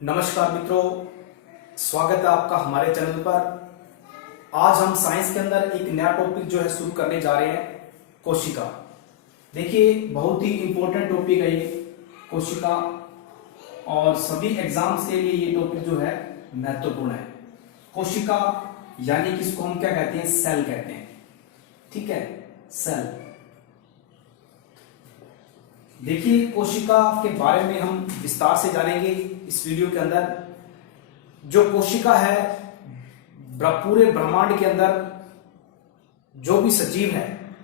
नमस्कार मित्रों, स्वागत है आपका हमारे चैनल पर। आज हम साइंस के अंदर एक नया टॉपिक जो है शुरू करने जा रहे हैं, कोशिका। देखिए, बहुत ही इंपॉर्टेंट टॉपिक है ये कोशिका, और सभी एग्जाम्स के लिए ये टॉपिक जो है महत्वपूर्ण है। कोशिका यानी कि इसको हम क्या कहते हैं, सेल कहते हैं। ठीक है, सेल। देखिए, कोशिका के बारे में हम विस्तार से जानेंगे इस वीडियो के अंदर। जो कोशिका है, पूरे ब्रह्मांड के अंदर जो भी सजीव है,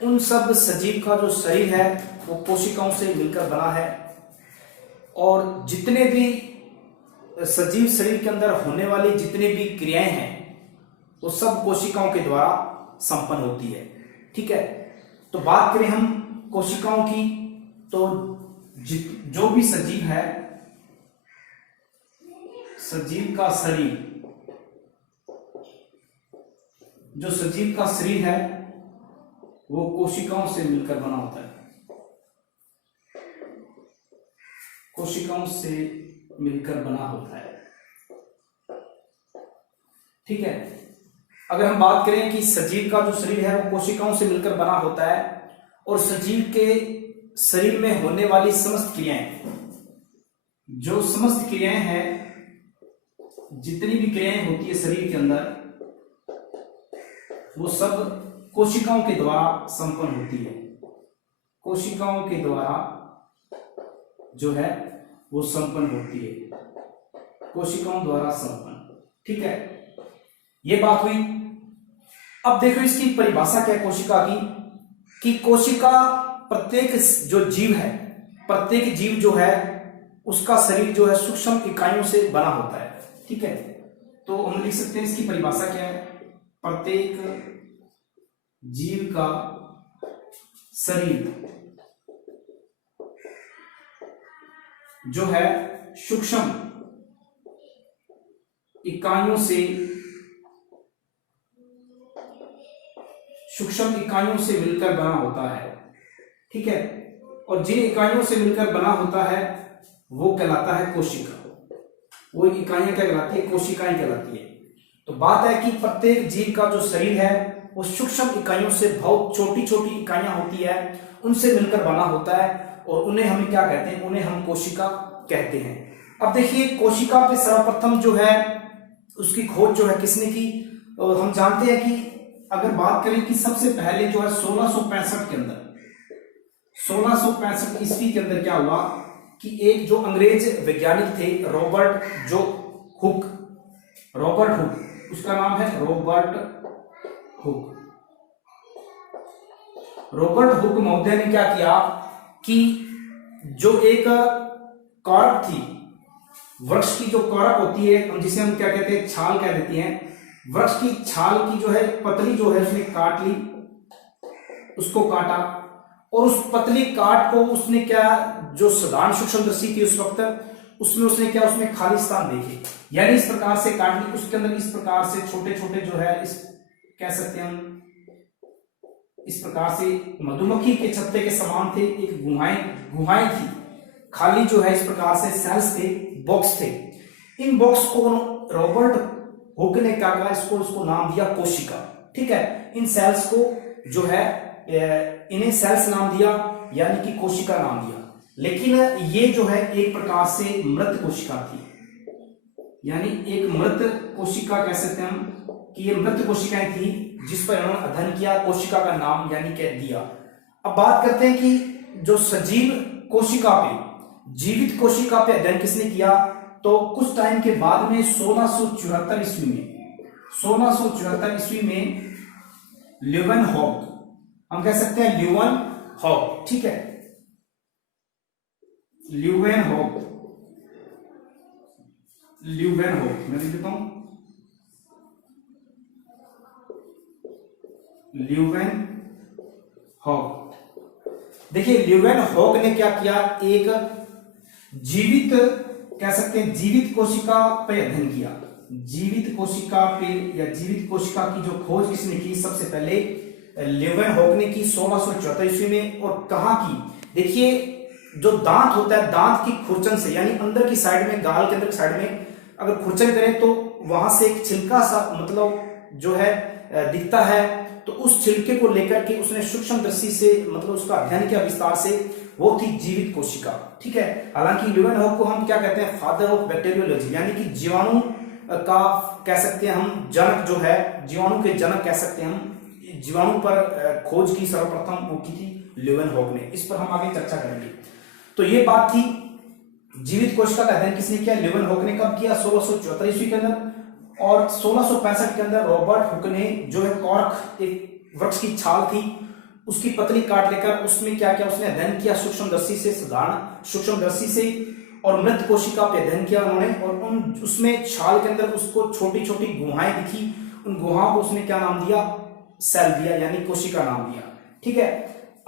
उन सब सजीव का जो शरीर है वो कोशिकाओं से मिलकर बना है। और जितने भी सजीव शरीर के अंदर होने वाली जितनी भी क्रियाएं हैं वो सब कोशिकाओं के द्वारा संपन्न होती है। ठीक है, तो बात करें हम कोशिकाओं की, तो जो भी सजीव है, सजीव का शरीर, जो सजीव का शरीर है वो कोशिकाओं से मिलकर बना होता है। कोशिकाओं से मिलकर बना होता है। ठीक है, अगर हम बात करें कि सजीव का जो शरीर है वो कोशिकाओं से मिलकर बना होता है, और सजीव के शरीर में होने वाली समस्त क्रियाएं, जो समस्त क्रियाएं हैं, जितनी भी क्रियाएं होती है शरीर के अंदर, वो सब कोशिकाओं के द्वारा संपन्न होती है। कोशिकाओं के द्वारा जो है वो संपन्न होती है, कोशिकाओं द्वारा संपन्न। ठीक है, ये बात हुई। अब देखो इसकी परिभाषा क्या है कोशिका की, कि कोशिका प्रत्येक जो जीव है, प्रत्येक जीव जो है उसका शरीर जो है सूक्ष्म इकाइयों से बना होता है। ठीक है, तो हम लिख सकते हैं इसकी परिभाषा क्या है, प्रत्येक जीव का शरीर जो है सूक्ष्म इकाइयों से मिलकर बना होता है। ठीक है, और जिन इकाइयों से मिलकर बना होता है वो कहलाता है कोशिका। वो इकाइयां क्या कहलाती है, कोशिकाएं कहलाती है। तो बात है कि प्रत्येक जीव का जो शरीर है वो सूक्ष्म इकाइयों से, बहुत छोटी छोटी इकाइयां होती है, उनसे मिलकर बना होता है, और उन्हें हम क्या कहते हैं, उन्हें हम कोशिका कहते हैं। अब देखिए, कोशिका पे सर्वप्रथम जो है उसकी खोज जो है किसने की, और हम जानते हैं कि अगर बात करें कि सबसे पहले जो है 1665 के अंदर, 1665 ईस्वी के अंदर क्या हुआ कि एक जो अंग्रेज वैज्ञानिक थे, रॉबर्ट हुक, उसका नाम है रॉबर्ट हुक महोदय ने क्या किया कि जो एक कारक थी, वृक्ष की जो कारक होती है, जिसे हम क्या कहते हैं, छाल कह देते हैं, वृक्ष की छाल की जो है पतली जो है उसने काट ली, उसको काटा, और उस पतली काट को उसने क्या, जो साधारण सूक्ष्मदर्शी थी उस वक्त, उसमें उसने क्या, उसमें खाली स्थान देखे, यानी इस प्रकार से काट ली। उसके अंदर इस प्रकार से छोटे छोटे जो है, इस कह सकते हैं हम, इस प्रकार से मधुमक्खी के छत्ते के समान थे, एक गुहाएं थी, खाली जो है इस प्रकार से सेल्स थे, बॉक्स थे। इन बॉक्स को रॉबर्ट हुक ने क्या कहा, इसको नाम दिया कोशिका। ठीक है, इन सेल्स को जो है इन्हें सेल्स नाम दिया, यानी कि कोशिका नाम दिया। लेकिन ये जो है एक प्रकार से मृत कोशिका थी, यानी एक मृत कोशिका कह सकते हैं हम कि ये मृत कोशिकाएं थी, जिस पर इन्होंने अध्ययन किया, कोशिका का नाम यानी कह दिया। अब बात करते हैं कि जो सजीव कोशिका पे, जीवित कोशिका पे अध्ययन किसने किया, तो कुछ टाइम के बाद में 1674 ईस्वी में ल्यूवेनहॉक, हम कह सकते हैं ल्यूवेनहॉक। ठीक है, ल्यूवेनहॉक मैं लिख देता हूं, ल्यूवेनहॉक। देखिए, ल्यूवेनहॉक ने क्या किया, एक जीवित, कह सकते हैं जीवित कोशिका पे अध्ययन किया। जीवित कोशिका पे या जीवित कोशिका की जो खोज किसने की, सबसे पहले ल्यूवेनहॉक ने की 1674 ईस्वी में। और कहां की, देखिए जो दांत होता है, दांत की खुरचन से, यानी अंदर की साइड में, गाल के अंदर की साइड में अगर खुरचन करें तो वहां से एक छिलका सा मतलब जो है दिखता है। तो उस छिलके को लेकर के उसने सूक्ष्म दृष्टि से मतलब उसका अध्ययन किया विस्तार से, वो थी जीवित कोशिका। ठीक है, हालांकि ल्यूवेनहॉक को हम क्या कहते हैं, फादर ऑफ बैक्टीरियोलॉजी, यानी कि जीवाणु का कह सकते हैं हम जनक, जो है जीवाणु के जनक कह सकते हैं हम। जीवाणु पर खोज की सर्वप्रथम वो की थी ल्यूवेनहॉक ने। इस पर हम आगे चर्चा करेंगे। तो ये बात थी जीवित कोशिका का अध्ययन किसने किया, ल्यूवेनहॉक ने। कब किया, 1674 ईस्वी के अंदर। और 1665 के अंदर रॉबर्ट हुक ने जो है कॉर्क, एक वृक्ष की छाल थी, उसकी पतली काट लेकर उसमें क्या किया, उसने अध्ययन किया सूक्ष्मदर्शी से, साधारण सूक्ष्मदर्शी से, और मृत कोशिका पे अध्ययन किया उन्होंने। और उसमें छाल के अंदर उसको छोटी छोटी गुहाएं दिखी, उन गुहाओं को उसने क्या नाम दिया, सेल दिया, यानी कोशिका नाम दिया। ठीक है,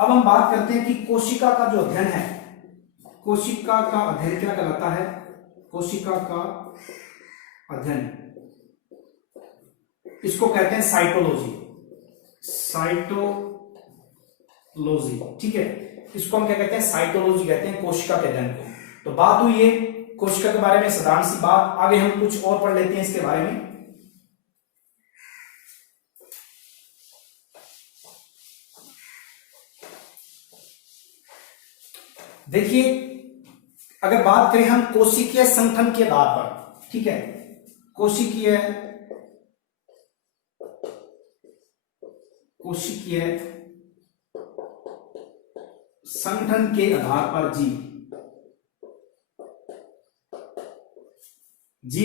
अब हम बात करते हैं कि कोशिका का जो अध्ययन है, कोशिका का अध्ययन क्या कहलाता है, कोशिका का अध्ययन इसको कहते हैं साइटोलॉजी, साइटोलॉजी। ठीक है, इसको हम क्या कहते हैं, साइटोलॉजी कहते हैं कोशिका के अध्ययन को। तो बात हुई ये कोशिका के बारे में, साधारण सी बात। आगे हम कुछ और पढ़ लेते हैं इसके बारे में। देखिए, अगर बात करें हम कोशिकीय संगठन के आधार पर, ठीक है, कोशिकीय संगठन के आधार पर जीव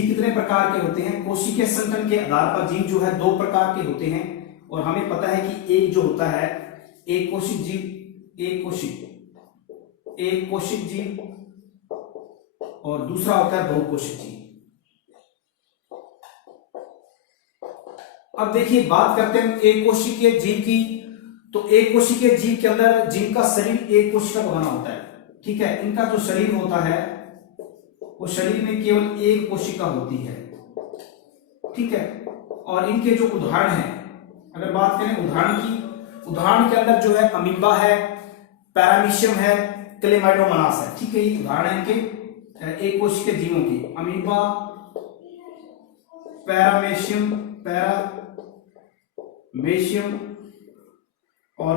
कितने प्रकार के होते हैं। कोशिकीय संगठन के आधार पर जीव जो है 2 प्रकार के होते हैं। और हमें पता है कि एक जो होता है एक कोशिक जीव, एक कोशिक जीव, और दूसरा होता है बहुकोशिक जीव। अब देखिए, बात करते हैं एक कोशिकीय जीव की। तो एक कोशिकीय जीव के अंदर जिनका शरीर एक कोशिका का बना होता है, ठीक है, इनका जो शरीर होता है वो शरीर में केवल एक कोशिका होती है। ठीक है, और इनके जो उदाहरण हैं, अगर बात करें उदाहरण की, उदाहरण के अंदर जो है अमीबा है, पैरामीशियम है, क्लेमाइडोमोनास है। ठीक है, ये उदाहरण है इनके एक कोशिकीय जीवों की, अमीबा, पैरामीशियम और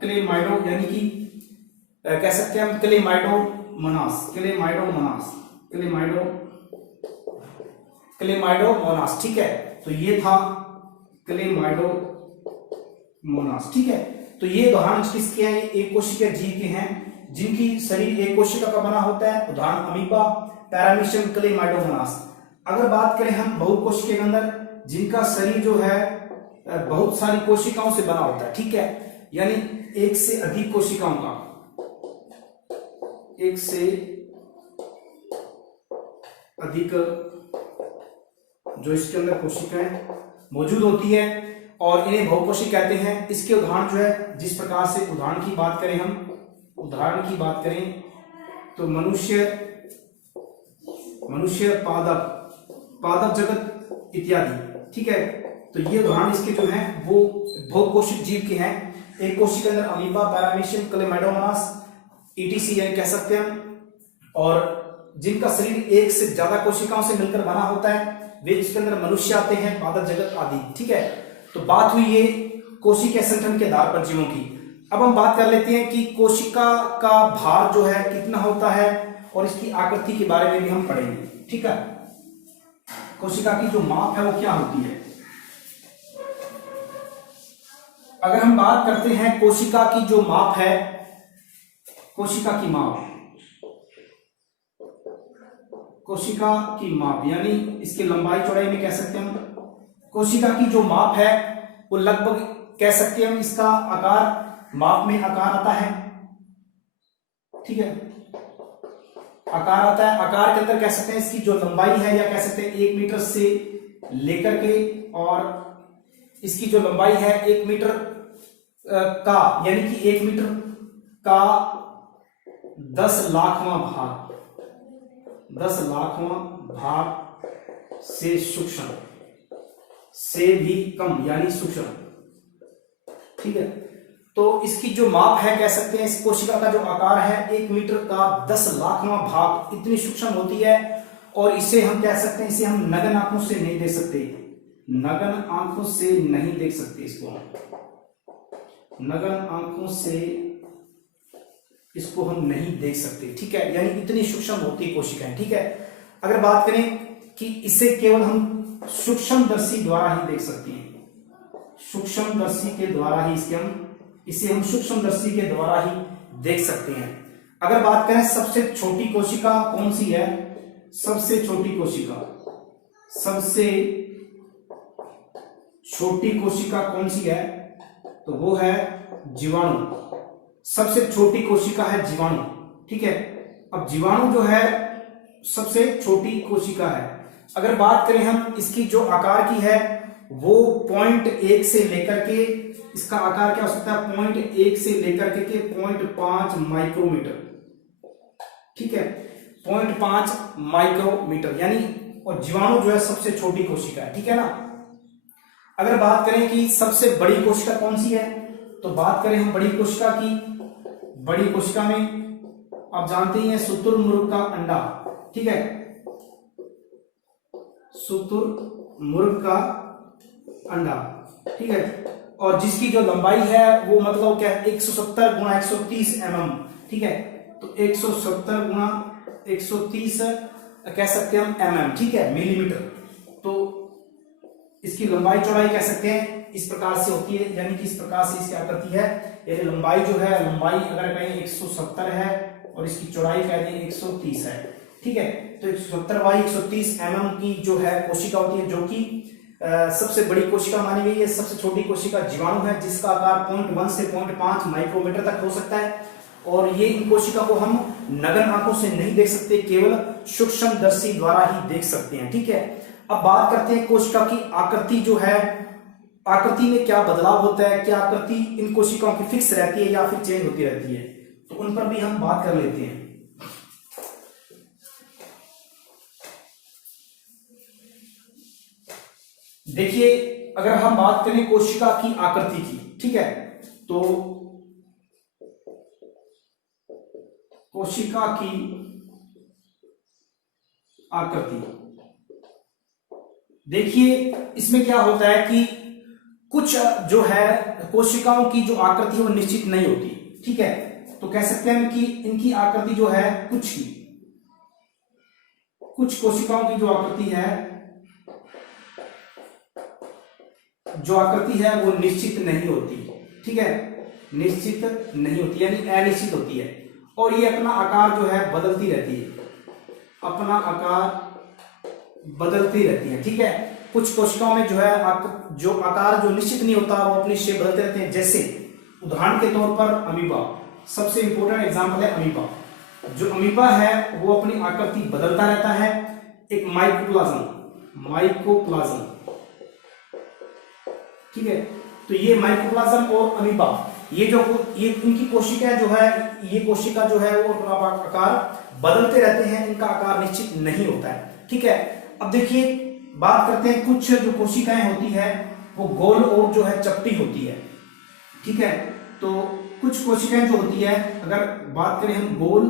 क्लेमाइडो, यानी कि कह सकते हैं हम क्लेमाइडोमोनास। ठीक है, तो ये था क्लेमाइडोमोनास। ठीक है, तो ये उदाहरण किसके हैं, एक कोशिकीय जीव के हैं जिनकी शरीर एक कोशिका का बना होता है। उदाहरण अमीबा, पैरामीशियम, क्लेमाइडोमोनास। अगर बात करें हम बहुकोशिकीय के अंदर, जिनका शरीर जो है बहुत सारी कोशिकाओं से बना होता है। ठीक है, यानी एक से अधिक कोशिकाओं का, एक से अधिक जो इसके अंदर कोशिकाएं मौजूद होती है, और इन्हें बहुकोशिक कहते हैं। इसके उदाहरण जो है, जिस प्रकार से उदाहरण की बात करें तो मनुष्य, पादप जगत इत्यादि। ठीक है, तो ये उदाहरण इसके जो हैं वो बहुकोशिक जीव के हैं। एक कोशिका के अंदर अमीबा, पैरामीशियम, क्लेमाइडोमोनास, ईटीसी यानी कह सकते हैं, और जिनका शरीर एक से ज्यादा कोशिकाओं से मिलकर बना होता है, वे इसके अंदर मनुष्य आते हैं, पादप जगत आदि। ठीक है, तो बात हुई ये कोशिकीय संगठन के आधार पर जीवों की। अब हम बात कर लेते हैं कि कोशिका का भार जो है कितना होता है, और इसकी आकृति के बारे में भी हम पढ़ेंगे। ठीक है, कोशिका की जो माप है वो क्या होती है। अगर हम बात करते हैं कोशिका की जो माप है, कोशिका की माप यानी इसकी लंबाई चौड़ाई में कह सकते हैं हम। कोशिका की जो माप है वो लगभग कह सकते हैं हम, इसका आकार, माप में आकार आता है। ठीक है, आकार आता है। आकार के अंदर कह सकते हैं इसकी जो लंबाई है, या कह सकते हैं 1 मीटर से लेकर के, और इसकी जो लंबाई है 1 मीटर का, यानी कि 1 मीटर का 10 लाखवां भाग से सूक्ष्म, से भी कम, यानी सूक्ष्म। ठीक है, तो इसकी जो माप है, कह सकते हैं इस कोशिका का जो आकार है 1 मीटर का 10 लाखवां भाग, इतनी सूक्ष्म होती है। और इसे हम कह सकते हैं, इसे हम नग्न आंखों से नहीं देख सकते, नग्न आंखों से नहीं देख सकते, इसको नग्न आंखों से इसको हम नहीं देख सकते, ठीक है। यानी इतनी सूक्ष्म होती कोशिकाएं, ठीक है। अगर बात करें कि इसे केवल हम सूक्ष्मदर्शी द्वारा ही देख सकते हैं, सूक्ष्मदर्शी के द्वारा ही इसे हम सूक्ष्मदर्शी के द्वारा ही देख सकते हैं। अगर बात करें सबसे छोटी कोशिका कौन सी है, सबसे छोटी कोशिका कौन सी है, तो वो है जीवाणु। सबसे छोटी कोशिका है जीवाणु, ठीक है। अब जीवाणु जो है सबसे छोटी कोशिका है। अगर बात करें हम इसकी जो आकार की है, वो 0.1 से लेकर के, इसका आकार क्या हो सकता है, 0.1 से लेकर के 0.5 माइक्रोमीटर, ठीक है, 0.5 माइक्रोमीटर यानी। और जीवाणु जो है सबसे छोटी कोशिका है, ठीक है ना। अगर बात करें कि सबसे बड़ी कोशिका कौन सी है, तो बात करें हम बड़ी कोशिका की, बड़ी कोशिका में आप जानते ही हैं शुतुरमुर्ग का अंडा, ठीक है, शुतुरमुर्ग का अंडा, ठीक है। और जिसकी जो लंबाई है वो मतलब क्या है, 170 गुणा 130 mm, ठीक है। तो 170 गुणा 130 कह सकते हैं हम mm, ठीक है, मिलीमीटर। तो इसकी लंबाई चौड़ाई कह सकते हैं इस प्रकार से होती है, यानी कि इस प्रकार से इसकी आकृति है। यानी लंबाई जो है, लंबाई अगर कहें 170 है और इसकी चौड़ाई कह दें 130 है, ठीक है। तो 170 बाई 130 mm की जो है कोशिका होती है, जो कि सबसे बड़ी कोशिका मानी गई है। सबसे छोटी कोशिका जीवाणु है, जिसका आकार 0.1 से 0.5 माइक्रोमीटर तक हो सकता है। और ये इन कोशिका को हम नग्न आंखों से नहीं देख सकते, केवल सूक्ष्मदर्शी द्वारा ही देख सकते हैं, ठीक है। अब बात करते हैं कोशिका की आकृति जो है, आकृति में क्या बदलाव होता है, क्या आकृति इन कोशिकाओं की फिक्स रहती है या फिर चेंज होती रहती है, तो उन पर भी हम बात कर लेते हैं। देखिए, अगर हम बात करें कोशिका की आकृति की, ठीक है, तो कोशिका की आकृति, देखिए इसमें क्या होता है कि कुछ जो है कोशिकाओं की जो आकृति है वो निश्चित नहीं होती, ठीक है। तो कह सकते हैं कि इनकी आकृति जो है, कुछ कोशिकाओं की जो आकृति है वो निश्चित नहीं होती, ठीक है, निश्चित नहीं होती यानी अनिश्चित होती है। और ये अपना आकार जो है बदलती रहती है, अपना आकार बदलती रहती है, ठीक है। कुछ कोशिकाओं में जो है जो आकार जो निश्चित नहीं होता वो अपनी शेप बदलते रहते हैं। जैसे उदाहरण के तौर पर अमीबा, सबसे इंपॉर्टेंट एग्जांपल है अमीबा। जो अमीबा है वो अपनी आकृति बदलता रहता है। एक माइकोप्लाज्म, ठीक है। तो ये माइकोप्लाज्म और अमीबा, ये इनकी कोशिका जो है, ये कोशिका जो है वो अपना आकार बदलते रहते हैं, इनका आकार निश्चित नहीं होता है, ठीक है। अब देखिए बात करते हैं, कुछ जो कोशिकाएं होती है वो गोल और जो है चपटी होती है, ठीक है। तो कुछ कोशिकाएं जो होती है, अगर बात करें हम गोल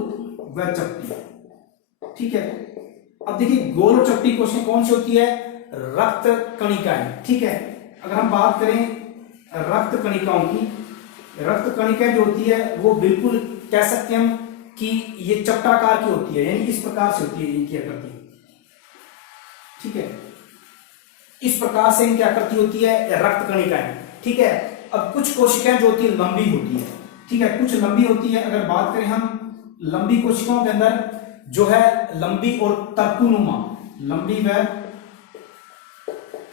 व चपटी, ठीक है। अब देखिए गोल और चपटी कोशिका कौन सी होती है, रक्त कणिकाएं, ठीक है। अगर हम बात करें रक्त कणिकाओं की, रक्त कणिकाएं जो होती है वो बिल्कुल कह सकते हैं हम कि ये चपटाकार की होती है, यानी इस प्रकार से होती है इनकी आकृति, ठीक है। इस प्रकार से इनकी आकृति होती है रक्त कणिकाएं, ठीक है। अब कुछ कोशिकाएं जो होती है लंबी होती है, ठीक है, कुछ लंबी होती है। अगर बात करें हम लंबी कोशिकाओं के अंदर जो है लंबी और तर्कुनुमा, लंबी व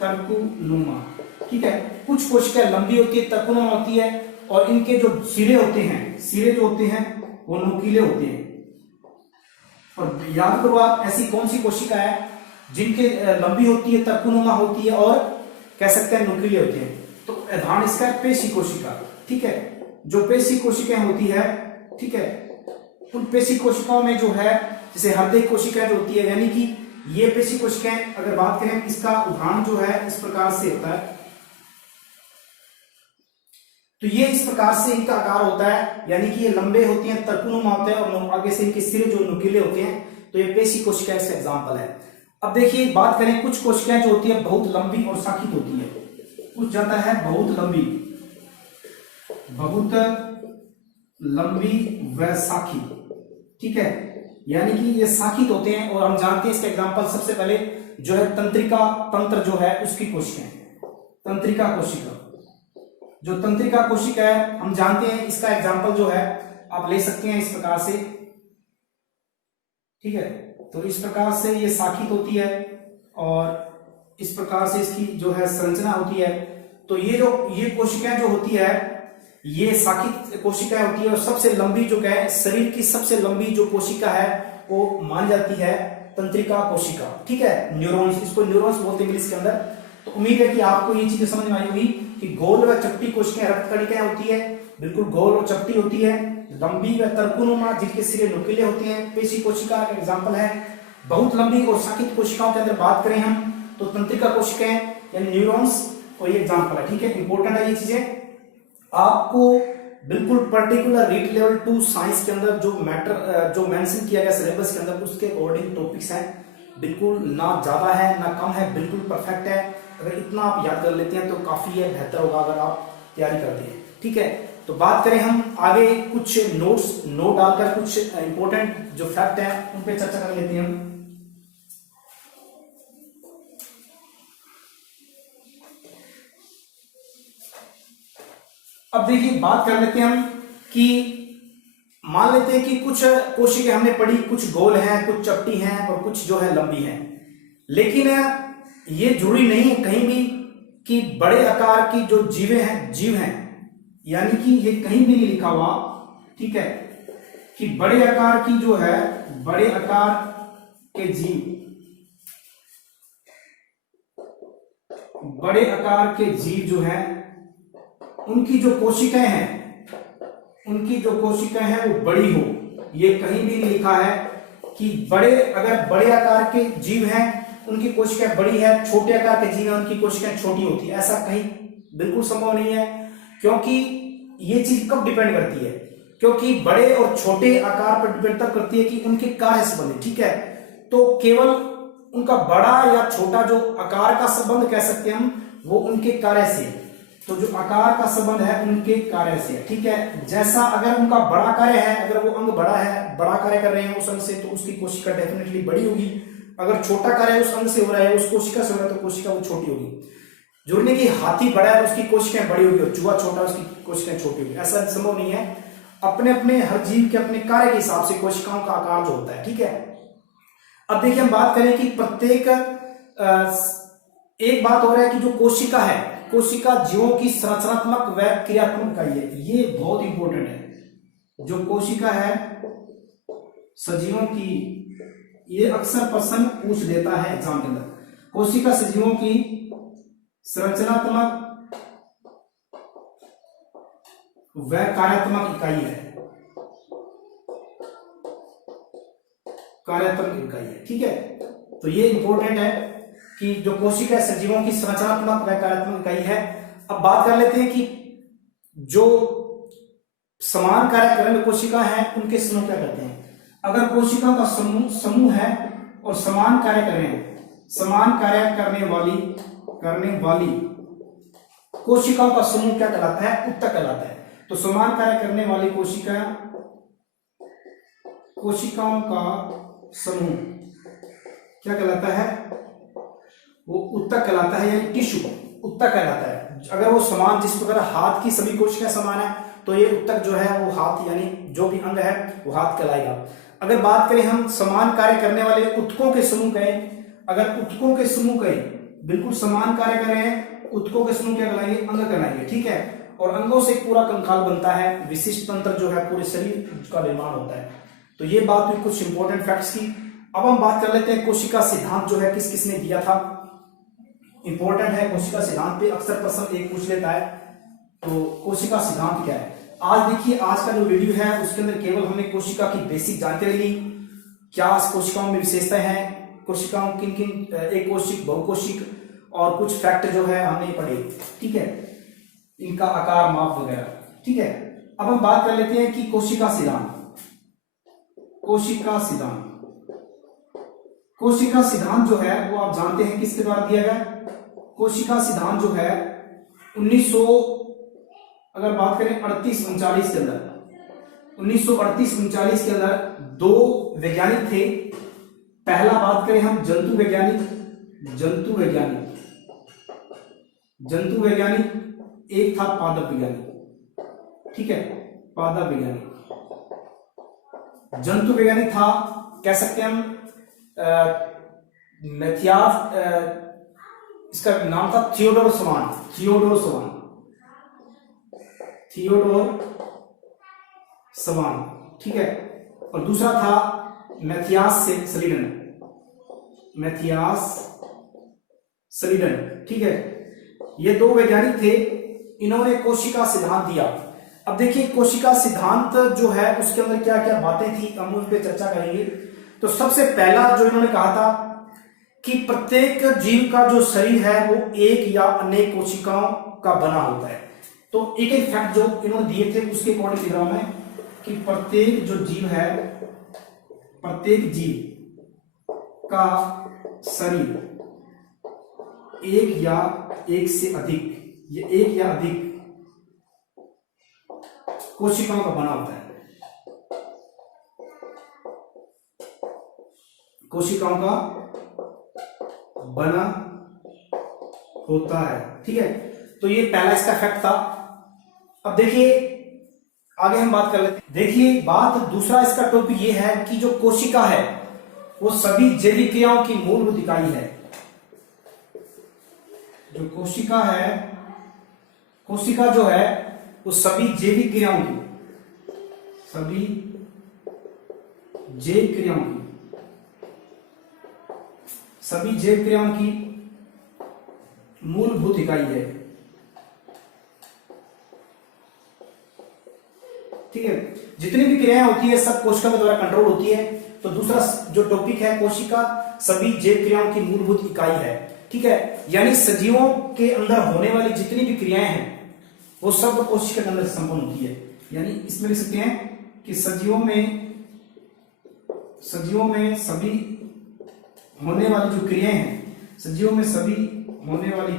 तर्कुनुमा, ठीक है। कुछ कोशिकाएं लंबी होती है, तर्कुनुमा होती है, और इनके जो सिरे होते हैं, सिरे जो होते हैं वो नुकीले होते हैं। और याद करो आप, ऐसी कौन सी कोशिका है जिनके लंबी होती है, तर्कुनुमा होती है और कह सकते हैं नुकीले होते हैं, तो उदाहरण इसका पेशी कोशिका, ठीक है। जो पेशी कोशिकाएं होती है, ठीक है, उन पेशी कोशिकाओं में जो है जैसे हृदय कोशिकाएं जो होती है, यानी कि ये पेशी कोशिकाएं, अगर बात करें इसका उदाहरण जो है इस प्रकार से होता है। तो ये इस प्रकार से इनका आकार होता है, यानी कि ये लंबे होते हैं, तर्कनुमा होते हैं और आगे से इनके सिरे जो नुकीले होते हैं, तो ये पेशी कोशिका इसका एग्जाम्पल है। अब देखिए बात करें, कुछ कोशिकाएं जो होती है बहुत लंबी और शाखित होती है, कुछ जाता है बहुत लंबी व शाखित, ठीक है, यानी कि ये शाखित होते हैं। और हम जानते हैं इसका एग्जाम्पल सबसे पहले जो है तंत्रिका तंत्र जो है उसकी कोशिकाएं, तंत्रिका कोशिका, जो तंत्रिका कोशिका है हम जानते हैं, इसका एग्जाम्पल जो है आप ले सकते हैं इस प्रकार से, ठीक है। तो इस प्रकार से ये शाखित होती है और इस प्रकार से इसकी जो है संरचना होती है। तो ये कोशिकाएं जो होती है ये शाखित कोशिकाएं होती है, और सबसे लंबी जो है शरीर की सबसे लंबी जो कोशिका है वो मानी जाती है तंत्रिका कोशिका, ठीक है, न्यूरॉन्स, इसको न्यूरॉन्स बोलते हैं इंग्लिश के अंदर। तो उम्मीद है कि आपको ये चीजें समझ में आई होगी कि गोल व चपटी कोशिकाएं रक्त कणिकाएं होती है, बिल्कुल गोल और चपटी होती है, लंबी व तर्कनुमा जिनके सिरे नुकीले होते हैं, पेशी कोशिका का एग्जाम्पल है। बहुत लंबी और शाखित कोशिकाओं के अंदर बात करें हम तो तंत्रिका कोशिकाएं यानी न्यूरॉन्स, और ये एग्जाम्पल है, ठीक है, इंपॉर्टेंट है ये चीजें। आपको बिल्कुल पर्टिकुलर रीड लेवल 2 साइंस के अंदर जो मैटर जो मेंशन किया गया सिलेबस के अंदर उसके अकॉर्डिंग टॉपिक्स हैं, बिल्कुल ना ज्यादा है ना कम है, बिल्कुल परफेक्ट है। अगर इतना आप याद कर लेते हैं तो काफी है, बेहतर होगा अगर आप तैयारी करते हैं, ठीक है। तो बात करें हम आगे, कुछ नोट डालकर कुछ इंपॉर्टेंट जो फैक्ट है उन पे चर्चा कर लेते हैं हम। अब देखिए बात कर लेते हैं हम कि मान लेते हैं कि कुछ कोशिकाएं हमने पढ़ी, कुछ गोल हैं, कुछ चपटी हैं और कुछ जो है लंबी हैं, लेकिन ये जरूरी नहीं है कहीं भी कि बड़े आकार की जो जीव हैं, यानी कि ये कहीं भी नहीं लिखा हुआ, ठीक है, कि बड़े आकार की जो है बड़े आकार के जीव, बड़े आकार के जीव जो हैं उनकी जो कोशिकाएं हैं वो बड़ी हो, ये कहीं भी नहीं लिखा है कि अगर बड़े आकार के जीव हैं उनकी कोशिकाएं बड़ी है, छोटे आकार के जीव हैं उनकी कोशिकाएं छोटी होती है, ऐसा कहीं बिल्कुल संभव नहीं है। क्योंकि ये चीज कब डिपेंड करती है, क्योंकि बड़े और छोटे आकार पर डिपेंड करती है कि उनके कार्य संबंध, ठीक है। तो केवल उनका बड़ा या छोटा जो आकार का संबंध कह सकते हैं हम, वो उनके कार्य से, तो जो आकार का संबंध है उनके कार्य से, ठीक है। जैसा अगर उनका बड़ा कार्य है, अगर वो अंग बड़ा है, बड़ा कार्य कर रहे हैं उस अंग से, तो उसकी कोशिका डेफिनेटली बड़ी होगी। अगर छोटा कार्य उस अंग से हो रहा है, उस कोशिका से हो रहा है, तो कोशिका वो छोटी होगी। जुड़ने की हाथी बड़ा है उसकी कोशिकाएं बड़ी होगी और चूहा छोटा उसकी कोशिकाएं छोटी होगी, ऐसा संभव नहीं है। अपने अपने हर जीव के अपने कार्य के हिसाब से कोशिकाओं का आकार जो होता है, ठीक है। अब देखिए हम बात करें कि प्रत्येक एक बात हो रहा है कि जो कोशिका है, कोशिका जीवों की संरचनात्मक व क्रियात्मक इकाई है, ये बहुत इंपॉर्टेंट है। जो कोशिका है सजीवों की, ये अक्सर प्रश्न पूछ देता है एग्जाम के अंदर, कोशिका सजीवों की संरचनात्मक व कार्यात्मक इकाई है, कार्यात्मक इकाई है, ठीक है। तो ये इंपॉर्टेंट है कि जो कोशिका सजीवों की संरचनात्मक व कार्यात्मक इकाई है। अब बात कर लेते हैं कि जो समान कार्य करने वाली कोशिका है उनके समूह क्या करते हैं। अगर कोशिकाओं का समूह है और समान कार्य कर रहे हैं, समान कार्य करने वाली कोशिकाओं का समूह क्या कहलाता है, उत्तक कहलाता है। तो समान कार्य करने वाली कोशिकाओं का समूह क्या कहलाता है, वो उत्तक कहलाता है, यानी टिश्यू उत्तक कहलाता है। अगर वो समान, जिस प्रकार हाथ की सभी कोशिकाएं समान है, तो ये उत्तक जो है वो हाथ, यानी जो भी अंग है वो हाथ कहलाएगा। अगर बात करें हम समान कार्य करने वाले उत्तकों के समूह कहें, अगर उत्तकों के समूह कहें बिल्कुल समान कार्य कर रहे हैं, उत्तकों के समूह क्या कहलाएंगे, अंग कहलाएंगे, ठीक है। और अंगों से पूरा कंकाल बनता है, विशिष्ट तंत्र जो है पूरे शरीर का निर्माण होता है। तो ये बात हुई कुछ इंपॉर्टेंट फैक्ट्स की। अब हम बात कर लेते हैं कोशिका सिद्धांत जो है किसने दिया था, इंपॉर्टेंट है कोशिका सिद्धांत पे, अक्सर प्रश्न एक पूछ लेता है। तो कोशिका सिद्धांत क्या है, आज देखिए आज का जो वीडियो है उसके अंदर केवल हमने कोशिका की बेसिक जानकारी ली, क्या कोशिकाओं में विशेषताएं हैं, कोशिकाओं किन किन, एक कोशिक, बहुकोशिक, और कुछ फैक्ट जो है हमने पढ़े, ठीक है। इनका आकार माप वगैरह। ठीक है, अब हम बात कर लेते हैं कि कोशिका सिद्धांत। कोशिका सिद्धांत, कोशिका सिद्धांत जो है वो आप जानते हैं किसके द्वारा दिया गया। कोशिका सिद्धांत जो है 1900 अगर बात करें 38-39 के अंदर, 1938-39 के अंदर दो वैज्ञानिक थे। पहला बात करें हम जंतु वैज्ञानिक, एक था पादप वैज्ञानिक। ठीक है, पादप वैज्ञानिक, जंतु वैज्ञानिक था, कह सकते हैं हम मैथियास, इसका नाम था थियोडोर सवान। ठीक है, और दूसरा था मैथियास सलीडन। ठीक है, ये दो वैज्ञानिक थे, इन्होंने कोशिका सिद्धांत दिया। अब देखिए कोशिका सिद्धांत जो है उसके अंदर क्या क्या बातें थी, हम उस पर चर्चा करेंगे। तो सबसे पहला जो इन्होंने कहा था कि प्रत्येक जीव का जो शरीर है वो एक या अनेक कोशिकाओं का बना होता है। तो एक एक फैक्ट जो इन्होंने दिए थे उसके अकॉर्डिंग लिख रहा हूं मैं कि प्रत्येक जो जीव है, प्रत्येक जीव का शरीर एक या एक से अधिक, ये एक या अधिक कोशिकाओं का बना होता है, कोशिकाओं का बना होता है। ठीक है, तो ये पहला इसका फैक्ट था। अब देखिए आगे हम बात कर लेते हैं। देखिए बात दूसरा इसका टॉपिक ये है कि जो कोशिका है वो सभी जैविक क्रियाओं की मूलभूत इकाई है। जो कोशिका है, कोशिका जो है वो सभी जैविक क्रियाओं की, सभी जैव क्रियाओं की मूलभूत इकाई है। ठीक है, जितनी भी क्रियाएं होती है सब कोशिका के द्वारा कंट्रोल होती है। तो दूसरा जो टॉपिक है कोशिका सभी जैव क्रियाओं की मूलभूत इकाई है। ठीक है, यानी सजीवों के अंदर होने वाली जितनी भी क्रियाएं हैं वो सब कोशिका के अंदर संपन्न होती है। यानी इसमें लिख सकते हैं कि सजीवों में सभी होने वाली जो क्रियाएं हैं, सजीवों में सभी होने वाली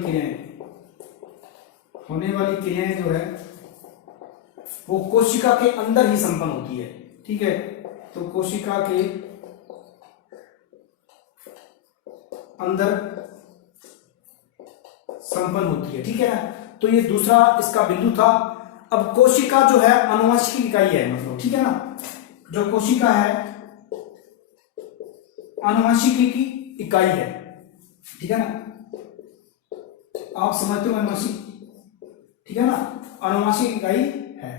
क्रियाएं जो है वो कोशिका के अंदर ही संपन्न होती है। ठीक है, तो कोशिका के अंदर संपन्न होती है। ठीक है ना, तो ये दूसरा इसका बिंदु था। अब कोशिका जो है आनुवंशिक इकाई है, मतलब ठीक है ना, जो कोशिका है आनुवंशिक की इकाई है। ठीक है ना, आप समझते हो आनुवंशिक, ठीक है ना, आनुवंशिक इकाई है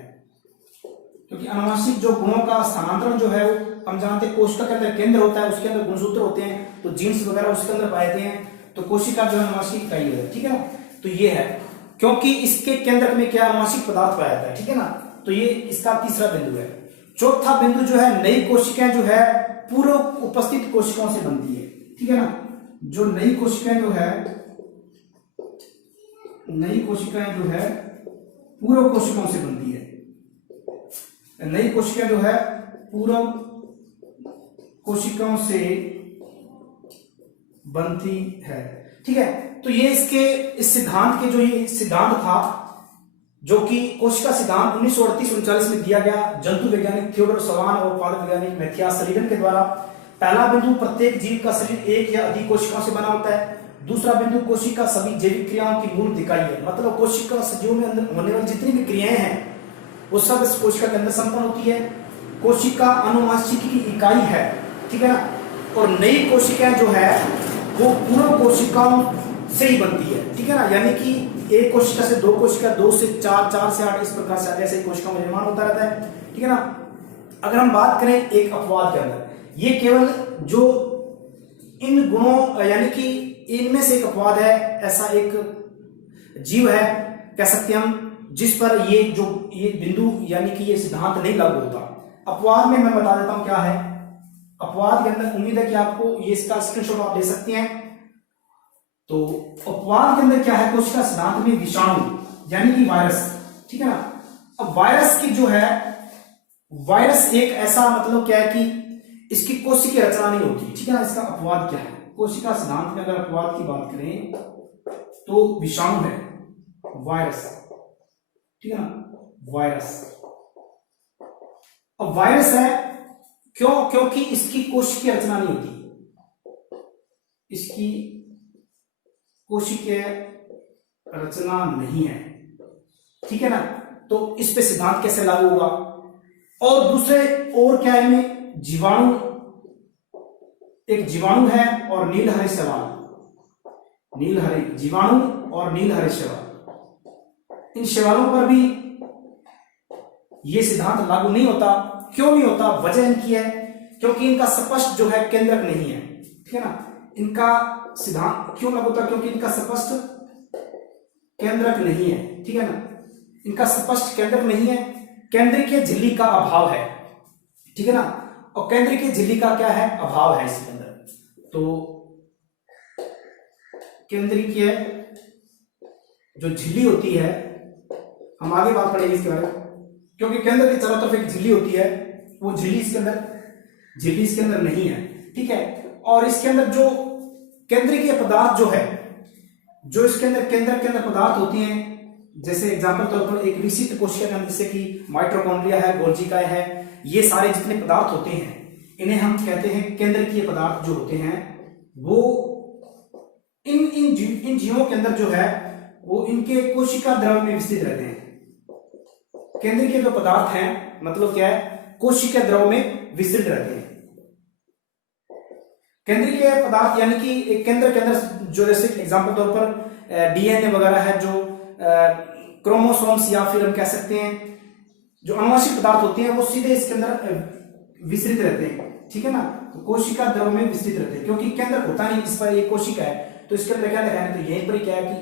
क्योंकि आनुवंशिक जो गुणों का स्थानांतरण जो है वो हम जानते हैं कोशिका के अंदर केंद्र होता है, उसके अंदर गुणसूत्र होते हैं, तो जीन्स वगैरह उसके अंदर पाए जाते हैं। तो कोशिका जो है आनुवंशिक इकाई है। ठीक है ना, तो ये है क्योंकि इसके केंद्र में क्या आनुवंशिक पदार्थ पाया जाता है। ठीक है ना, तो ये इसका तीसरा बिंदु है। चौथा बिंदु जो है नई कोशिकाएं जो है पूर्व उपस्थित कोशिकाओं से बनती है। ठीक है ना, जो नई कोशिकाएं जो है पूर्व कोशिकाओं से बनती है। नई कोशिकाएं जो है पूर्व कोशिकाओं से बनती है। ठीक है, तो ये इस सिद्धांत के जो ये सिद्धांत था जो कि कोशिका सिद्धांत 1938-39 में दिया गया जंतु वैज्ञानिक थियोडोर सवान और पादप वैज्ञानिक मैथियास सलीडन के द्वारा। पहला बिंदु प्रत्येक जीव का शरीर एक या अधिक कोशिकाओं से बना होता है। दूसरा बिंदु कोशिका सभी जैविक क्रियाओं की मूल इकाई है, मतलब कोशिका सजीवों में अंदर होने वाली जितनी भी क्रियाएं हैं वो सब इस कोशिका के अंदर संपन्न होती है। कोशिका आनुवंशिक की इकाई है। ठीक है ना, और नई कोशिकाएं जो है वो पूर्व कोशिकाओं से ही बनती है। ठीक है ना, यानी कि एक कोशिका से दो कोशिका, 2 से 4, 4 से 8, इस प्रकार से ऐसे कोशिकाओं का निर्माण होता रहता है। ठीक है ना, अगर हम बात करें एक अपवाद के अंदर, ये केवल जो इन गुणों यानी कि इनमें से एक अपवाद है, ऐसा एक जीव है कह सकते हैं हम जिस पर ये बिंदु यानी कि ये सिद्धांत नहीं लागू होता। अपवाद में मैं बता देता हूं क्या है। अपवाद के अंदर उम्मीद है कि आपको ये इसका स्क्रीनशॉट आप ले सकते हैं। तो अपवाद के अंदर क्या है, कोशिका सिद्धांत में विषाणु यानी कि वायरस, ठीक है ना। अब वायरस की जो है, वायरस एक ऐसा मतलब क्या है कि इसकी कोशिकीय रचना नहीं होती, ठीक है ना। इसका अपवाद क्या है, कोशिका सिद्धांत में अगर अपवाद की बात करें तो विषाणु है, वायरस, ठीक है ना, वायरस। अब वायरस है क्यों, क्योंकि इसकी कोशिकीय रचना नहीं होती, इसकी कोशिकीय रचना नहीं है, ठीक है ना। तो इस पे सिद्धांत कैसे लागू होगा। और दूसरे और क्या है इनमें, जीवाणु, एक जीवाणु है और नीलहरे शैवाल, नीलहरे जीवाणु और नीलहरे शैवाल, इन शैवालों पर भी यह सिद्धांत लागू नहीं होता। क्यों नहीं होता, वजह इनकी है क्योंकि इनका स्पष्ट जो है केंद्रक नहीं है, ठीक है ना। इनका सिद्धांत क्यों लागू होता, क्योंकि इनका स्पष्ट केंद्रक नहीं है, ठीक है ना। इनका स्पष्ट केंद्रक नहीं है, केंद्रीय झिल्ली का अभाव है, ठीक है ना। और केंद्रीय झिल्ली का क्या है, अभाव है इसके अंदर। तो केंद्रीय जो झिल्ली होती है, हम आगे बात करेंगे इसके बारे में, क्योंकि केंद्र की चारों तरफ एक झिल्ली होती है, वो झिल्ली इसके अंदर नहीं है, ठीक है। और इसके अंदर जो केंद्रीय पदार्थ जो है, जो इसके अंदर केंद्र पदार्थ होती हैं, जैसे एग्जांपल तौर पर एक विशिष्ट कोशिका के अंदर जैसे कि माइटोकॉन्ड्रिया है, गोल्जिका है, ये सारे जितने पदार्थ होते हैं इन्हें हम कहते हैं केंद्रीय पदार्थ जो होते हैं। वो इन जीवों के अंदर जो है वो इनके कोशिका द्रव में विस्तृत रहते हैं। केंद्रीय जो पदार्थ हैं मतलब क्या है, कोशिका द्रव में विस्तृत रहते हैं। केंद्रीय पदार्थ यानी कि एक केंद्र के अंदर जो, जैसे एग्जांपल तौर पर डीएनए वगैरह है, जो क्रोमोसोम्स या फिर हम कह सकते हैं जो आनुवंशिक पदार्थ होते हैं, वो सीधे इसके अंदर विस्तृत रहते हैं, ठीक है ना। तो कोशिका द्रव में विस्तृत रहते हैं, क्योंकि केंद्र होता नहीं, इस पर एक कोशिका है तो इसके अंदर क्या है, तो यहीं पर क्या है कि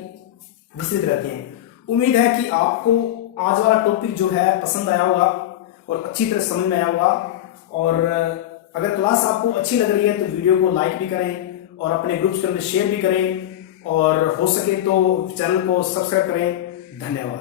विस्तृत रहते हैं। उम्मीद है कि आपको आज वाला टॉपिक जो है पसंद आया होगा और अच्छी तरह समझ में आया होगा। और अगर क्लास आपको अच्छी लग रही है तो वीडियो को लाइक भी करें और अपने ग्रुप्स के अंदर शेयर भी करें, और हो सके तो चैनल को सब्सक्राइब करें। धन्यवाद।